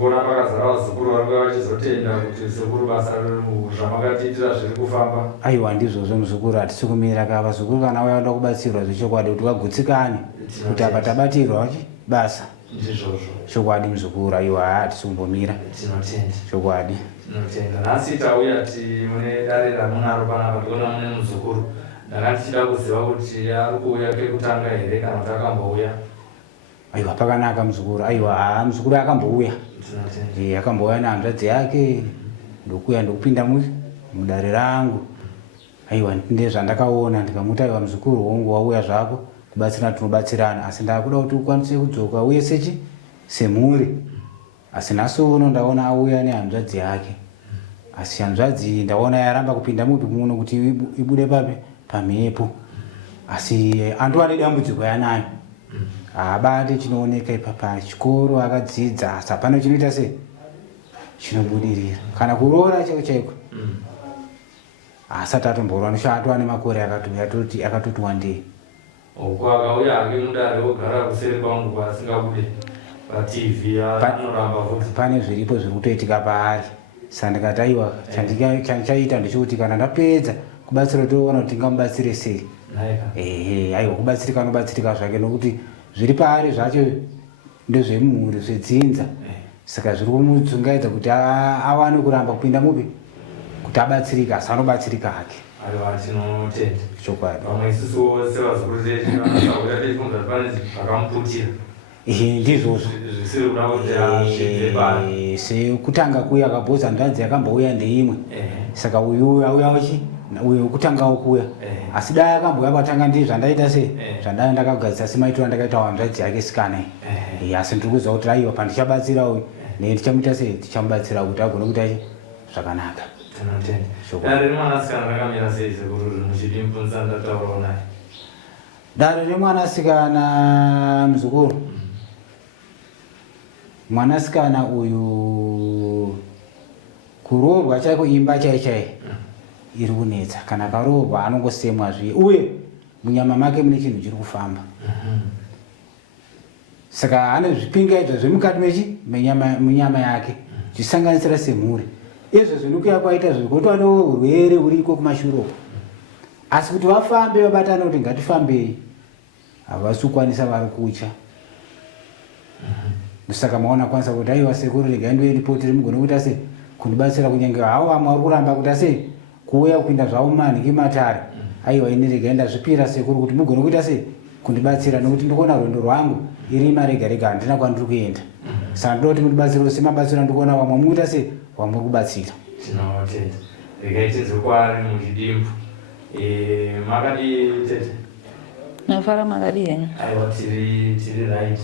kuona pakazara vazukuru vari vachizotenda kuti sekuru basa zvamakatiitira zviri kufamba. Aiwa ndizvozvo muzukuru, hatisi kumira ka vazukuru kana vauya kuda kubatsirwa zvechokwadi kuti vagutsikane kuti apa tabatirwa basa. Ndizvozvo chokwadi muzukuru, aiwa hatisi kumbomira. Tinotenda chokwadi. Tinotenda. Nhasi tauya mune dare ramunaro panapa toona mune muzukuru. Ndanga ndichida kuziva kuti ari kuuya kekutanga here kana kuti akambouya. Aiwa pakanaka muzukuru, aiwa muzukuru akambouya. Akambouya nehanzvadzi yake ndokuya ndokupinda mudare rangu. Aiwa ndezvandakaona ndikamuti aiwa muzukuru hongu wauya zvako kubatsirana tinobatsirana, asi ndakuda kuti ukwanise kudzoka uye semhuri. Asi nhasi uno ndaona auya nehanzvadzi yake. Asi hanzvadzi ndaona yaramba kupinda mupi muno kuti ibude pamhepo. Asi andova nedambudziko yanayo. Abate chinooneka ipapa chikoro akadzidza, asi hapana chinoita chinobudirira kana kuroora chaiko. Asati atomborwa noshatwa nemakore akatoti wandei. Uko akauya hake mudare ogara kuseri kwangu asingabude paTV anoramba futi. Pane zviripo zviri kutoitika paari. Saka ndikati aiwa chandichaita ndechekuti kana ndapedza kubatsira toona kuti tingamubatsire sei. Aiwa kubatsirika anobatsirika zvake nokuti zviri paari zvacho ndezvemhuri zvedzinza. Saka zviri kumudzungaidza kuti awane kuramba kupinda mupi kuti abatsirika, asi anobatsirika hake. Aiwa tinotenda. Chokwadi. Vamwe isusu sevazukuru vedu vanotauya tichifunga kuti pane zvakamuputira. Ndizvozvo. Zvisiri kuda kuti asvike pari. Sekutanga kuya akabvunza hanzvadzi yakambouya ndeimwe. Saka uyu auya uyu wekutangawo kuya. Asi dai akambouya patanga ndizvandaita zvandanga ndakagadzira semaitiro andakaita hanzvadzi yake sikana. Asi ndiri kuziva kuti aiwa pandichabatsira uyu ndichamuita tichamubatsira kuti agone kuita zvakanaka. Dare remwanasikana rakamira sei sekuru muchidimpunza ndataurawo naye? Dare remwanasikana muzukuru, mwanasikana uyu kuroorwa chaiko imba chaichai iri kunetsa. Kana akaroorwa anongosemwa zviye uye munyama make mune chinhu chiri kufamba. Saka ane zvipingaidzo zvemukati munyama yake zvisanganisira semhuri. Izvo zvinokuya kwaita zvokotwa neurwere huriko kumashure. Asi kuti vafambe vabatane kuti ngatifambei havasi kukwanisa vari kucha. Saka maona kwanisa kuti aiwa sekuru regai ndoiripoteri mugone kuita sei kundibatsira kunyange havo vamwe vari kuramba kuita sei kuuya kupinda zvavo mumanhiki matare. Aiwa ini regai ndazvipira sekuru kuti mugone kuita sei kundibatsira nokuti ndikuona rwendo rwangu irima rega rega handina kwandiri kuenda. Saka ndoda kuti mundibatsire semabatsiro ndikuona vamwe mukuita sei wamuri kubatsira. Tinotenda. Regai tinzwe kwaari muchidimbu. Makadi tete? Nafara makadi henyu. Aiwa tiri right.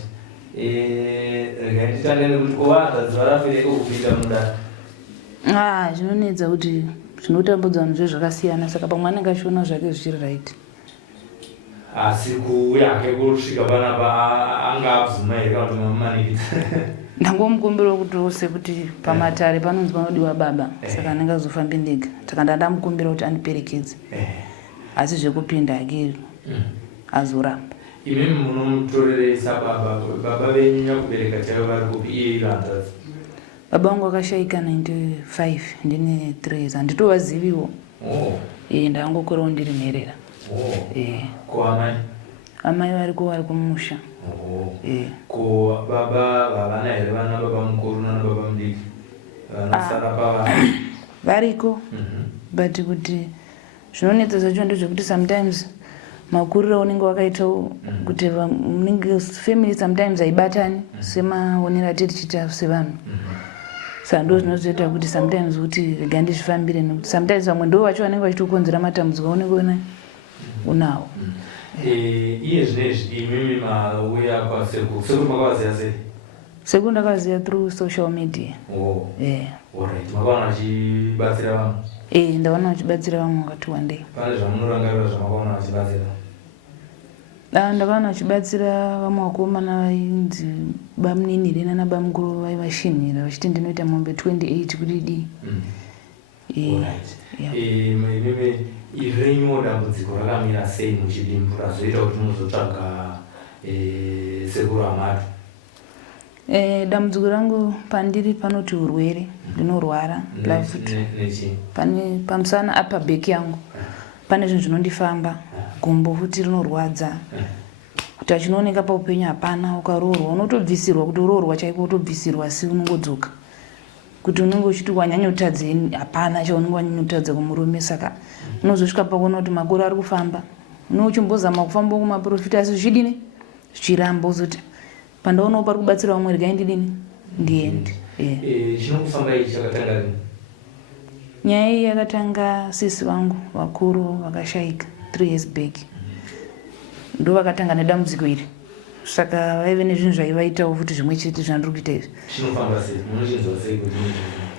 Regai titangane kuti kuvadza zuva rafereka kupinda mudare. Zvinonetsa kuti zvinotambudza vanhu zvezvakasiyana, saka pamwe anenge achiona zvake zvichiri right. Asi kuuya hake kusvika panapa anga abvuma here kana kuti mamumanikidza? Ndangomukumbira kuti ose kuti pamatare panonzi panodiwa baba, saka anenge azofambi ndega. Saka ndandamukumbira kuti andiperekedze. Asi zvekupinda hake azoramba. Imimi munomutorerei sababa? Baba venyu nyakubereka chaivo vari kupi iye ilandazi? Baba wangu akashaika 95 ndine 3 handitovaziviwo. Ndangokorawo ndiri nherera. Ko amai? Amai variko vari kumusha. Ko baba vavana here vana baba mukuru nana baba mudiki vanosara pava? Variko, but kuti zvinonetsa zvacho ndezvekuti sometimes makuriro unenge wakaitawo kuti munenge family sometimes haibatani semaonero atiri tichiita sevanhu. Saka ndo zvinozoita kuti sometimes kuti rega ndizvifambire nekuti sometimes vamwe ndo vacho vanenge vachitokonzera matambudziko aunenge unawo. Iye zvinezvi imimi mauya kwasekuru, sekuru makavaziva sei? Sekuru ndakaziva through social media. Alright. Makaona vachibatsira vamwe? Ndakaona vachibatsira vamwe wakati wandei. Pane zvamunorangarira zvamakaona vachibatsira? Ndakaona vachibatsira vamwe vakomana vainzi bamuninhire nana bamukuru vaivashinhira vachiti ndinoita mombe 28 kuti dii. Imimi iri renyuwo dambudziko rakamira sei muchidimbu razoita kuti muzotsvaga sekuru Amadu? Dambudziko rangu pandiri panoti urwere ndinorwara pane pamusana apa bheki yangu pane zvinhu zvinondifamba gumbo futi rinorwadza kuti achinooneka paupenyu hapana. Ukaroorwa unotobvisirwa kuti uroorwa chaiko utobvisirwa asi unongodzoka kuti unenge uchiti wanyanyotadze hapana chaunenge wanyanyotadza kumurume. Saka unozosvika pakuona kuti makore ari kufamba unochimbozama kufamba kumaprofita asi zvidini zvichiramba uzoti pandaonawo pari kubatsira vamwe regai ndidini ndiende. Chinokufamba ichi chakatanga rini? Nyaya iyi yakatanga sisi vangu vakuru vakashayika 3 years back ndo vakatanga nedambudziko iri. Saka vaive nezvinhu zvaivaitawo futi zvimwe chete zvandiri kuita izvi. Chinofamba sei? Munochinzwa sei kuti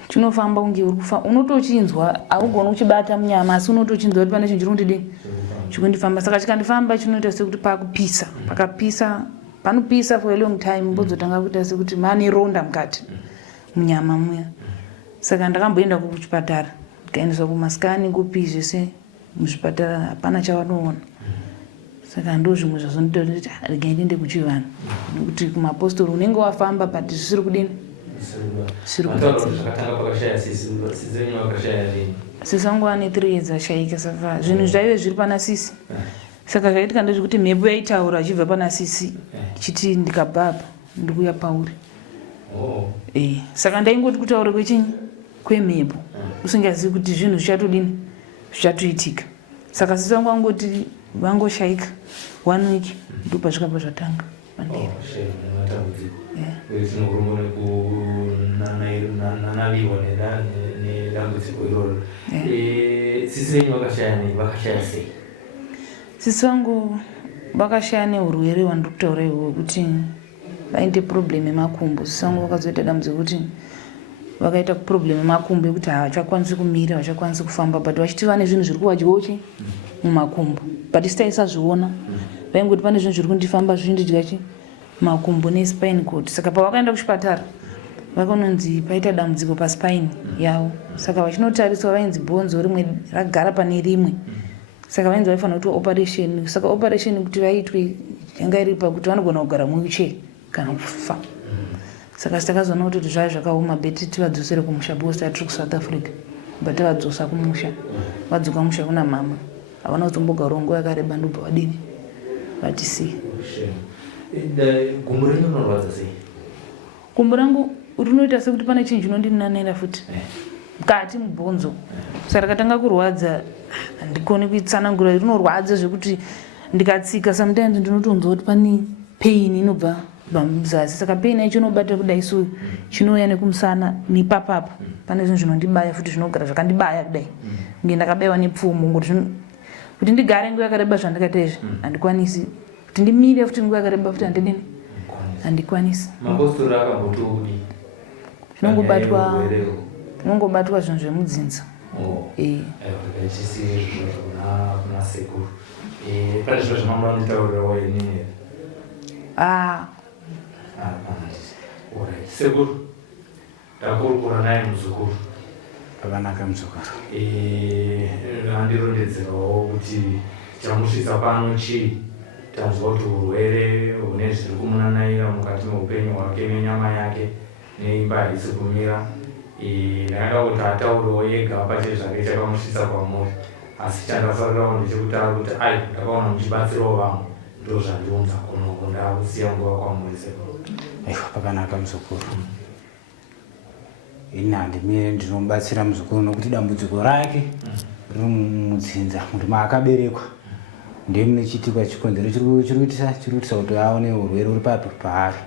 chinofamba kunge uri kufamba unotochinzwa haugoni kuchibata munyama asi unotochinzwa kuti pane chinhu chiri kundidini chikundifamba. Saka chikandifamba chinoita sekuti pakupisa pakapisa panopisa for a long time mbozotanga kuita sekuti mane ronda mukati munyama muya. Saka ndakamboenda kuchipatara ndikaendeswa kumaskani kupi zvese muzvipatara hapana chavanoona. Saka ndo zvimwe zvazondoita kuti regai ndiende kuchivanhu nekuti kumapostori unenge wafamba but zvisiri kudini sisi wangu ane 3 years ashayika. Saka zvinhu zvaive zviri pana sisi. Saka zvaitika ndezvekuti mhepo yaitaura achibva pana sisi ichiti ndikabva apa ndikuya pauri. Saka ndaingoti kutaura kwechinyi kwemhepo usingazivi kuti zvinhu zvichatodini zvichatoitika. Saka sisi wangu angoti vangoshayika 1 week ndo pazvikabva zvatanga pandiri. Sisi wangu vakashaya neurwere wandiri kutaura ihwohwo kuti vaite problem yemakumbo. Sisi wangu vakazoita dambudziko kuti vakaita problem yemakumbo yekuti havachakwanisi kumira havachakwanisi kufamba but vachiti vane zvinhu zviri kuvadyawo mumakumbo but sitaisazviona. Vaingoti pane zvinhu zviri kundifamba zvichindidya makumbo nespine cord. Saka pavakaenda kuchipatara vakanonzi paita dambudziko paspine yavo. Saka vachinotariswa vainzi bhonzo rimwe ragara pane rimwe. Saka vainzi vaifanira kuitwa operation. Saka operation kuti vaitwe yanga iri pakuti vanogona kugara muwheelchair kana kufa. Saka takazoona kuti zvaiva zvakaoma beti tivadzosere kumusha because tatiri kuSouth Africa but tavadzosa kumusha. Vadzoka musha kuna mama havana kutombogarawo nguva yakareba ndobva vadini vatisiya. Gumbo renyu rinorwadza sei? Gumbo rangu rinoita sekuti pane chinhu chinondinanira futi mukati mubhonzo. Saka rakatanga kurwadza handikoni kuitsanangura. Rinorwadza zvekuti ndikatsika sometimes ndinotonzwa kuti pane pain inobva pamuzasi. Saka pain yacho inobata kudai so chinouya nekumusana nepapapa pane zvinhu zvinondibaya futi zvinogara zvakandibaya kudai nge ndakabayiwa nepfumo ngoti kuti ndigare nguva yakareba zvandikaita izvi handikwanisi. Kuti ndimire futi nguva yakareba futi handidini handikwanisi. Mapostori akambotodi zvinongobatwa zvinhu zvemudzinza. Chisiye izvozvo kuna sekuru. Pane zvimwe zvamanga nditaurirawo inini sekuru takurukura naye muzukuru akanaka muzukuru. Andirondedzerawo kuti chamusvitsa pano chii. Tanzwa kuti urwere hune zviri kumunanaira mukati meupenyu hwake nenyama yake neimba haisi kumira. Ndakada kuti ataurewo ega apate zvake chakamusvitsa kwamuri asi chandasarirawo ndechekutaura kuti ai ndakaona muchibatsirawo vamwe ndo zvandiunza kunoko ndakusiya nguva kwamuri sekuru. Aiwa pakanaka muzukuru. Ini handimire ndinomubatsira muzukuru nokuti dambudziko rake riri mudzinza kuti maakaberekwa ndiye mune chiitikwa chikonzero chiri kuitisa kuti aone urwere uri papi paari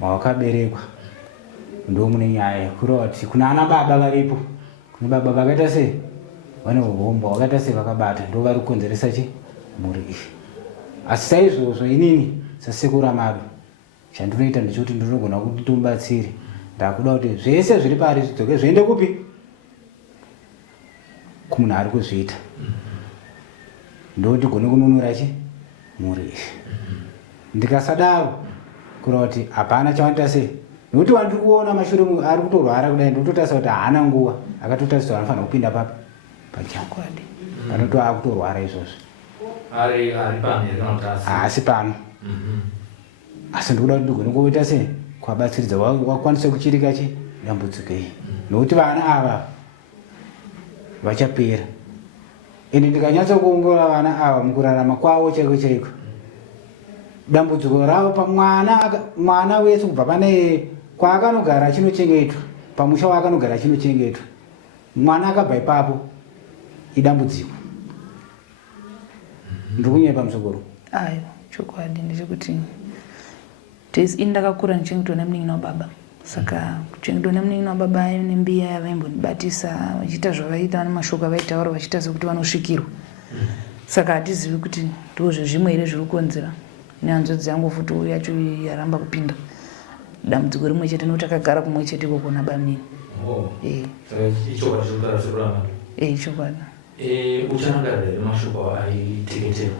mawakaberekwa. Ndo mune nyaya yekureva kuti kuna ana baba varipo kune baba vakaita sei vane urombo vakaita sei vakabata ndo vari kukonzeresa mhuri iyi. Asi saizvozvo inini sasekuru amado chandinoita ndechekuti ndinogona kuti timubatsire. Ndakuda kuti zvese zviri pari zvidzoke zviende kupi kumunhu ari kuzviita ndo ndigone kununura mhuri iyi. Ndikasadaro kureva kuti hapana chavanita sei nokuti vandiri kuona mashure ari kutorwara kudai ndototarisa kuti haana nguva akatotarisa anofanira kupinda papi pachakwadi panoto akutorwara izvozvo ari pano haasi pano asi ndikuda kuti ndigone kuita sei kwabatsiridza wakwanisa kuchirika dambudziko iri nokuti vana ava vachapera ende ndikanyatsa kuongorora vana ava mukurarama kwavo chaiko dambudziko ravo pamwana wese kubva pane kwaakanogara achinochengetwa pamusha waakanogara achinochengetwa mwana akabva ipapo idambudziko ndiri kunyepa musokoro ayo chokwadi ndechekuti ndakakura ndichengetwa nemunin'ina wababa saka kuchengetwa nemunin'ina wababa ayo nembiya vaimbondibatisa vachiita zvavaita vane mashoko avaitaura vachiita sekuti vanosvikirwa saka hatizivi kuti ndozve zvimwe here zviri kukonzera nehanzvadzi yangu futi yacho yaramba kupinda dambudziko rimwe chete nokuti akagara kumwe chete ikoko nabamunini chokwadi ucharangarira here mashoko aiteketerwa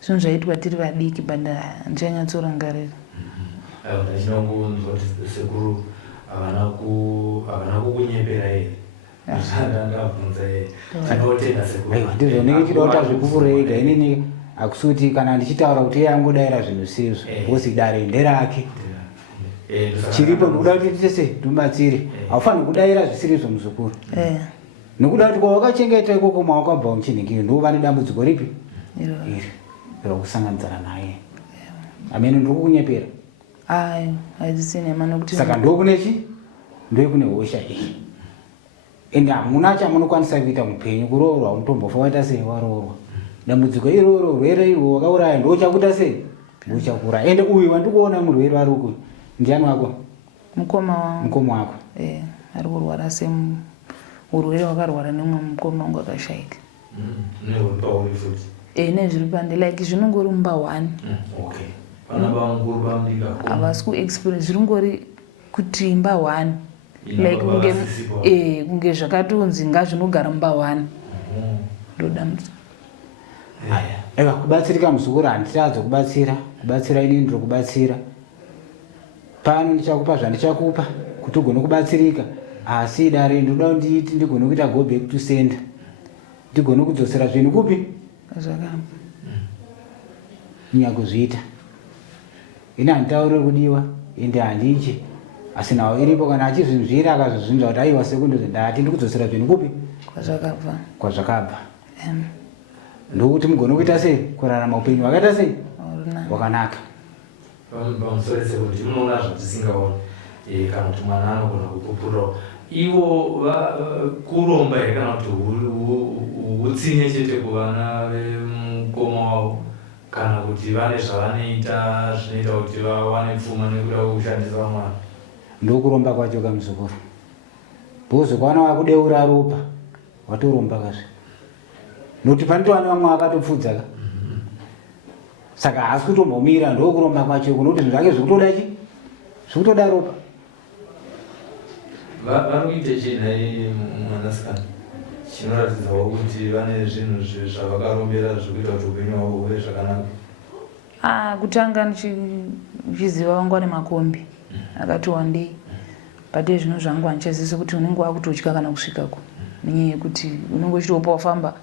zvinhu zvaitwa tiri vadiki but ndichanyatsorangarira ndachinongonzwa kuti sekuru havana kukunyepera here ndangabvunza here tinotenda sekuru ndizvonenge chidauta zvekufurega inini akusuti kana ndichitaura kuti iye angodayira zvinhu sizvo bhosi dare nderake chiripo ndikuda kuti tese timubatsire haufaniri kudayira zvisirizvo muzukuru nokuda kuti kwawakachengeta ikoko mawakabva muchinhingiro ndouva nedambudziko ripi iri rokusanganidzana naye amene ndiri kukunyepera saka ndokunechi ndoikune hosha iyi ende hamuna chamunokwanisa kuita mupenyu kuroorwa unotombofa waita sei waroorwa dambudziko iroro rwere irwo wakauraya ndochakuita sei ndochakura ende uyu wandikuona murwere ari uku ndiani wako mukoma wako ari kurwara urwere wakarwara nemwe mukoma wangu akashaika nezviri pande like zvinongori mumba 1 havasi kuexperience zviringori kuti mba 1 like kunge zvakatonzi ngazvinogara mumba 1 ndodambudziko eka kubatsirika muzukuru handitadza kubatsira inini ndiri kubatsira pano ndichakupa zvandichakupa kuti ugone kubatsirika asi dare ndoda nditi ndigone kuita go back to center ndigone kudzosera zvinhu kupi nyakuzviita ini handitauriri kudiwa ende handichi asi nawo iripo kana achizvinzvira akazozvinzva kuti aiwa sekundozi ndati ndikudzosera zvinhu kupi kwazvakabva ndokuti mugone kuita sei kurarama upenyu hwakaita sei hwakanaka pamusoro sekuti munoona zvatisingaoni kana kuti mwana anogona kupupurawo ivo kuromba here kana kuti utsinye chete kuvana vemukoma wavo kana kuti vane zvavanoita zvinoita kuti vawane pfuma nekuda kushandisa mwana ndokuromba kwacho kamuzukuru bhozo kwana wakudeura ropa watoromba kazve nokuti panitowane vamwe akatopfudza ka saka hasi kutombomira ndokuromba kwacho kunokuti zvinhu zvake zvikutodachi zvikutoda ropa vari kuite chinhai mwanasikana chinoratidzawo kuti vane zvinhu zvavakarombera zvekuita kuti upenyu hwavo huve zvakanaka kutanga ndichiziva vangu ane makombi akati wandei pate zvinhu zvangu handichazivise kuti unenge wakutotya kana kusvikako nenyaya yekuti unenge uchitopa wafamba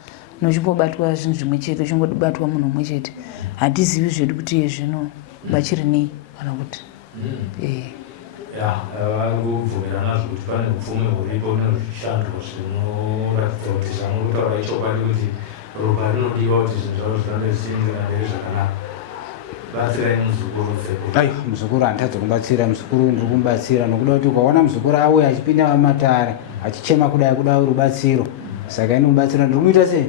nochimbobatwa zvinhu zvimwe chete uchingobatwa munhu umwe chete hatizivi zvedu kuti iye zvino vachiri nei kana kuti vari kubvumira nazvo kuti pane upfumi huripo nezvishandwa zvinoratidza kuti zvamurikutaura ichokwadi kuti ropa rinodiwa kuti zvinhu zvavo zvirambe zvichienderera mberi zvakanaka. Batsirai muzukuru sekuru. Aiwa, muzukuru handitadza kubatsira, muzukuru ndiri kumubatsira nokuda kuti ukaona muzukuru auya achipinda mumatare achichema kudai kuda rubatsiro. Saka ini mubatsira ndiri kumuita sei?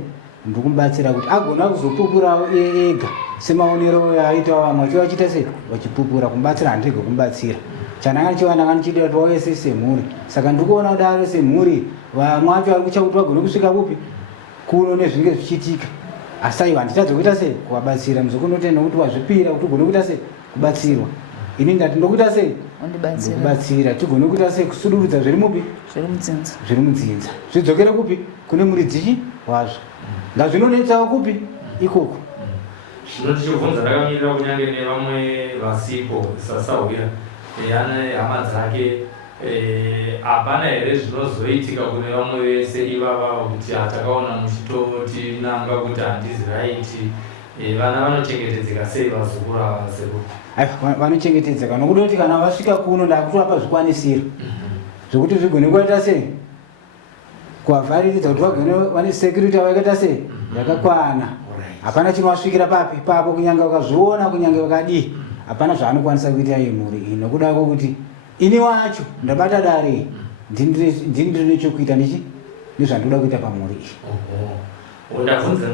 Ndiri kumubatsira kuti agona kuzopupurawo iye ega semaonero aitawo vamwe achiva achiita sei vachipupura. Kumubatsira handirege kumubatsira. Chananga ndichiwana ndichida kuti vauye semhuri. Saka ndiri kuona kudaro semhuri vamwe vacho vari kucha kuti vagone kusvika kupi kuno nezvinenge zvichiitika. Asi aiwa handitadza kuita sei kuvabatsira. Muzukuru ndotenda kuti wazvipira kuti ugone kuita sei kubatsirwa. Ini ndati ndokuita sei ndikubatsira. Tigone kuita sei kusudurudza zviri mupi zviri mudzinza zvidzokere kupi kune muridzi wazvo. Ngazvinonetsawo kupi ikoko. Zvino tichibvunza ndakamirira kunyange nevamwe vasipo sasauya ane hama dzake hapana here zvinozoitika kune vamwe vese ivava kuti hatakaona muchitotinanga kuti handizi raiti Vana vanochengetedzeka sei vazukuru ava sekuru? Vanochengetedzeka nokuti kuti kana vasvika kuno ndakutovapa zvikwanisiro zvokuti zvigone kuita sei kuvhariridza kuti vagone vane security vakaita sei yakakwana. Hapana chinovasvikira papo kunyange vakazviona kunyange vakadii hapana zvaanokwanisa kuita mhuri iyi nokuda kwokuti ini wacho ndabata dare ndini nechekuita nezvandoda kuita pamhuri iyi. Ndabvunza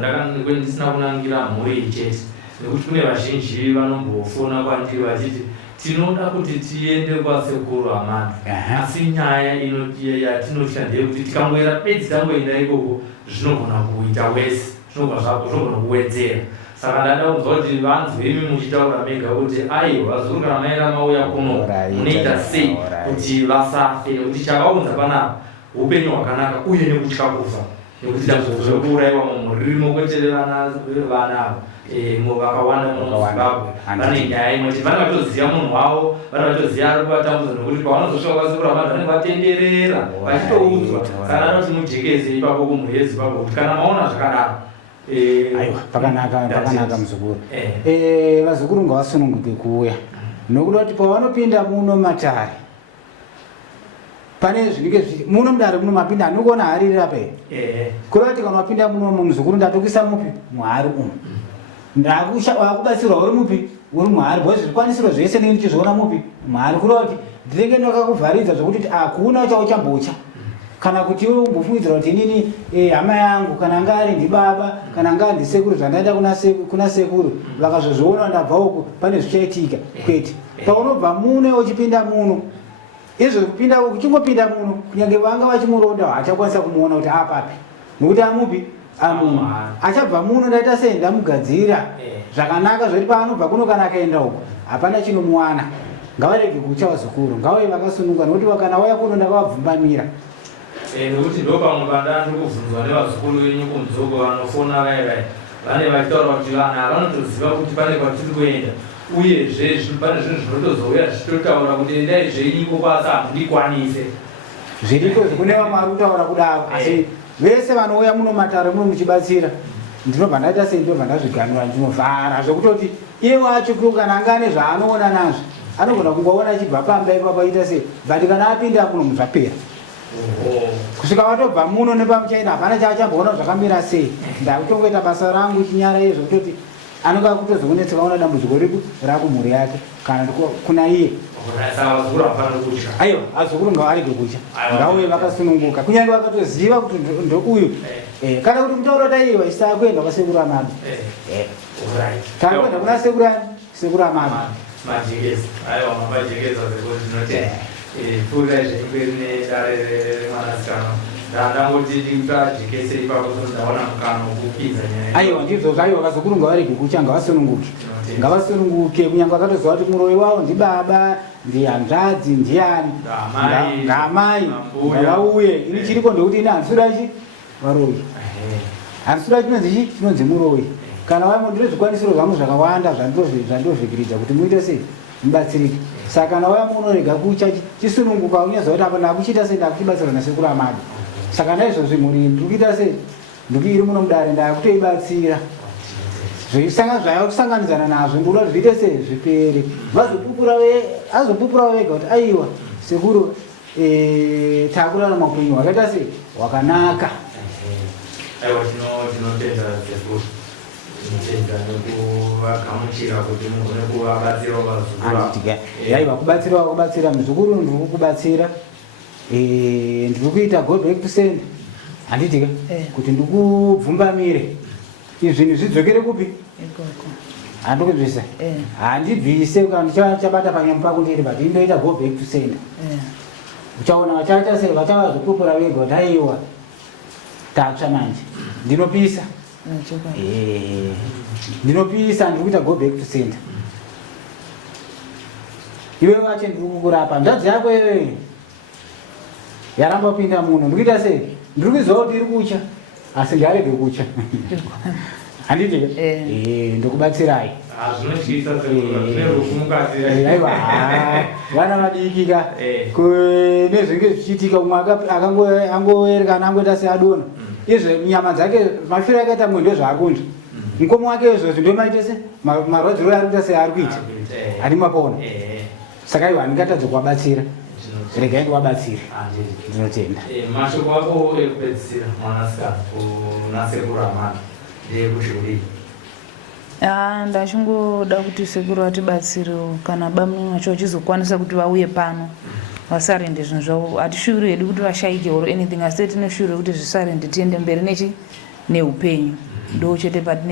ndisina kunangira mhuri iyi chete nekuti kune vazhinji vanombofona kwandiri vachiti tinoda kuti tiende kwasekuru Amadu asi nyaya yatinotya ndeyekuti tikangoera bedzi tangoenda ikoko zvinogona kuita wese zvinogona kuwedzera. Saka ndada kunzwa kuti vanzwe imi muchitaura mega kuti aiwa vazukuru kana maera mauya kuno munoita sei kuti vasafe nekuti chakaunza panapa upenyu hwakanaka uye nekutya kufa nekuti zvekuurayiwa mumurimo kwete vana vakawanda muZimbabwe vane nyaya imwe vana vatoziva munhu wavo vana vatoziva ari kuvatambudza nokuti pavanozosvika kwasekuru Amadu vanenge vatenderera vachitoudzwa kana anoti mujekeze ipapo kumhuri yeZimbabwe kuti kana maona zvakadaro. Aiwa pakanaka muzukuru. Vazukuru ngavasununguke kuuya nokuda kuti pavanopinda muno Matare pane zvinenge muno Mudare muno mapinda anogona haririra pe kureva kuti kana wapinda muno muzukuru ndatokisa mupi mwari uno ndakubatsirwa uri mupi uri mwari bhozi zvikwanisiro zvese ndenge ndichizviona mupi mwari kureva kuti ndinenge ndakakuvharidza zvokuti hakuna chauchambocha kana kuti umbofungidzira kuti inini hama yangu kana ngari ndibaba kana ngari ndisekuru zvandaenda kuna sekuru vakazozviona ndabva uku pane zvichaitika kwete paunobva muno uchipinda muno izvo kupinda uku chingopinda muno kunyange vanga vachimuronda hachakwanisa kumuona kuti apapi nokuti amupi amuno achabva muno ndaita sei ndamugadzira zvakanaka zvoti paanobva kuno kana akaenda uku hapana chinomuwana. Ngavarege kucha vazukuru ngavave vakasununga nokuti kana vauya kuno ndakavabvumbamira nekuti ndo pamwe pandati kuvhunzwa nevazukuru venyu kumuzoko vanofona vaivai vane vachitaura kuti vana vanotoziva kuti pane kwatiri kuenda uyezve pane zvinhu zvinotozouya zvichitotaura kuti endai zvenyiko kwasa hamundikwanise zviriko kune vamwe vari kutaura kudaro asi vese vanouya muno Matare muno muchibatsira ndinobva ndaita sei ndobva ndazviganura ndinovhara zvokutoti iye wacho kana anga ane zvaanoona nazvo anogona kungoona achibva pamba ipapo aita sei but kana apinda muno muzvapera kusvika vatobva muno nepamuchaina hapana chaachamboona zvakamira sei ndakutongoita basa rangu chinyara izvo kutoti anenge akutozoonetsa vaona dambudziko ripi rakumhuri yake kana kuna iye. Aiwa azukuru ngavarege kucha ngauye vakasununguka kunyange vakatoziva kuti ndouyu kana kuti mutauro taiwa isaya kuenda kwasekuru Amadu kana kuenda kuna sekuru Amadu majekezi aiwa mabajekezi azekuti pfuura zvekumberi nedare remwanasikana ndangoti ndikajekese ipapo ndaona mukana wokupinza nyaya. Aiwa ndizvo aiwa vazukuru ngavarege kucha ngavasununguke kunyange vakatoziva kuti muroyi wavo ndibaba ndihanzvadzi ndiani ngamai ngavauye ini chiriko ndekuti ini handisudachi varoyi handisuda chinonzi muroyi kana vaimo ndine zvikwanisiro zvangu zvakawanda zvandovhikiridza kuti muite sei mubatsirike. Saka kana vaya munorega kucha chisununguka unyaziva kuti apa ndakuchiita sei ndakuchibatsirwa nasekuru Amadu. Saka naizvozvi mhuri ndikuita sei nduki iri muno Mudare ndakutoibatsira zvaisanganidzana nazvo ndoda zviite sei zvipere azopupura vega kuti aiwa sekuru takurarama upenyu hwakaita sei hwakanaka. Aiwa tinotenda sekuru tinotenda nekuvagamuchira kuti mugone kuvabatsira vazukuru. Aiwa kubatsira muzukuru ndiri kukubatsira ndiri kuita go back to send handitika kuti ndikubvumbamire izvinhu zvidzokere kupi handikubvisa handibvise kana chabata panyama pako ndiri but indoita go back to send uchaona vachaita sei vachavazopupura vega kuti aiwa tatsva manje ndinopisa ndiri kuita go back to send iwe wacho ndiri kukurapa nzvadzi yako iwe yaramba kupinda muno ndikuita sei ndiri kuziva kuti iri kucha asi ngarege kucha handiti ndokubatsirai aiwa vana vadikika nezvinge zvichiitika umwe angoerekana angoita seadona izve nyama dzake mafiro akaita mwe ndezvaakunzva mukoma wake izvozvo ndio maita se marwadziro ari kuita seari kuita ari mapona. Saka iwa ndingatadza kuvabatsira, regai ndivabatsira. Ndinotenda. Mashoko ako ekupedzisira mwanasikana kuna sekuru Amanda ndekuti kudii? Ndachingoda kuti sekuru atibatsire kana bamwe vacho vachizokwanisa kuti vauye pano vasarende zvinhu zvavo. Hatishuviri hedu kuti vashaike or anything, asi tinoshuvirira kuti zvisarende tiende mberi neupenyu. Ndo chete patine